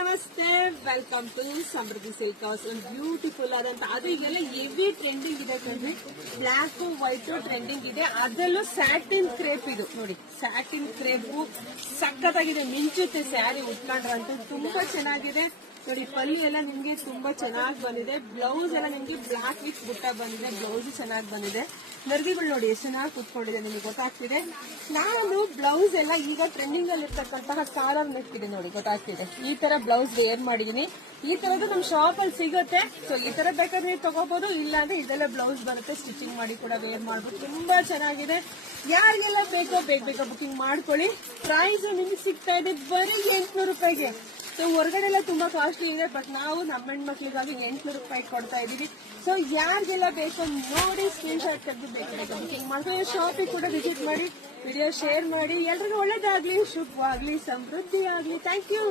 ನಮಸ್ತೆ, welcome to Samriddhi silk house. Beautiful ಆದಂತ ಅದು ಈಗೆಲ್ಲ ಹೆವಿ ಟ್ರೆಂಡಿಂಗ್ ಇದೆ ಕಣ್ರಿ. ಬ್ಲಾಕ್ ವೈಟ್ ಟ್ರೆಂಡಿಂಗ್ ಇದೆ, ಅದರಲ್ಲೂ ಸ್ಯಾಟಿನ್ ಕ್ರೇಪ್. ಇದು ನೋಡಿ, ಸ್ಯಾಟಿನ್ ಕ್ರೇಪ್ ಸಖತ್ತಾಗಿದೆ, ಮಿಂಚುತ್ತೆ ಸ್ಯಾರಿ ಉಟ್ಕೊಂಡ್ರಂತೂ ತುಂಬಾ ಚೆನ್ನಾಗಿದೆ. ನೋಡಿ, ಪಲ್ಲಿ ಎಲ್ಲ ನಿಮ್ಗೆ ತುಂಬಾ ಚೆನ್ನಾಗಿ ಬಂದಿದೆ. ಬ್ಲೌಸ್ ಎಲ್ಲ ನಿಮ್ಗೆ ಬ್ಲಾಕ್ ವಿತ್ ಬುಟ್ಟ ಬಂದಿದೆ, ಬ್ಲೌಸ್ ಚೆನ್ನಾಗಿ ಬಂದಿದೆ. ನರ್ಗಿಗಳು ನೋಡಿ ಎಷ್ಟು ಚೆನ್ನಾಗಿ ಕುತ್ಕೊಂಡಿದೆ, ನಿಮಗೆ ಗೊತ್ತಾಗ್ತಿದೆ. ನಾನು ಬ್ಲೌಸ್ ಎಲ್ಲ ಈಗ ಟ್ರೆಂಡಿಂಗ್ ಅಲ್ಲಿ ಇರ್ತಕ್ಕಂತಹ ಕಾಲರ್ ನೆಕ್ ಇದೆ ನೋಡಿ, ಗೊತ್ತಾಗ್ತಿದೆ. ಈ ತರ ಬ್ಲೌಸ್ ವೇರ್ ಮಾಡಿದೀನಿ. ಈ ತರದ್ದು ನಮ್ ಶಾಪ್ ಅಲ್ಲಿ ಸಿಗುತ್ತೆ. ಸೊ ಈ ತರ ಬೇಕಾದ್ರೆ ನೀವು ತಗೋಬಹುದು, ಇಲ್ಲ ಅಂದ್ರೆ ಇದೆಲ್ಲ ಬ್ಲೌಸ್ ಬರುತ್ತೆ, ಸ್ಟಿಚಿಂಗ್ ಮಾಡಿ ಕೂಡ ವೇರ್ ಮಾಡ್ಬೋದು. ತುಂಬಾ ಚೆನ್ನಾಗಿದೆ. ಯಾರಿಗೆಲ್ಲ ಬೇಕೋ ಬೇಗ ಬುಕಿಂಗ್ ಮಾಡ್ಕೊಳ್ಳಿ. ಪ್ರೈಸ್ ನಿಮ್ಗೆ ಸಿಗ್ತಾ ಇದೆ ಬರೀ 800 ರೂಪಾಯಿಗೆ. ಸೊ ಹೊರಗಡೆ ಎಲ್ಲ ತುಂಬಾ ಕಾಸ್ಟ್ಲಿ ಇದೆ, ಬಟ್ ನಾವು ನಮ್ಮ ಹೆಣ್ಮಕ್ಳಿಗಾಗಿ 800 ರೂಪಾಯಿ ಕೊಡ್ತಾ ಇದೀವಿ. ಸೊ ಯಾರಿಗೆಲ್ಲ ಬೇಕೋ ನೋಡಿ ಸ್ಕ್ರೀನ್ ಶಾಟ್ ತೆಗೆದು ಬೇಗ ಬುಕಿಂಗ್ ಮಾಡ್ಕೊಳ್ಳಿ. ಶಾಪಿಗೆ ಕೂಡ ವಿಸಿಟ್ ಮಾಡಿ, ವಿಡಿಯೋ ಶೇರ್ ಮಾಡಿ. ಎಲ್ರಿಗೂ ಒಳ್ಳೇದಾಗ್ಲಿ, ಶುಭವಾಗ್ಲಿ, ಸಮೃದ್ಧಿ ಆಗ್ಲಿ. Thank you.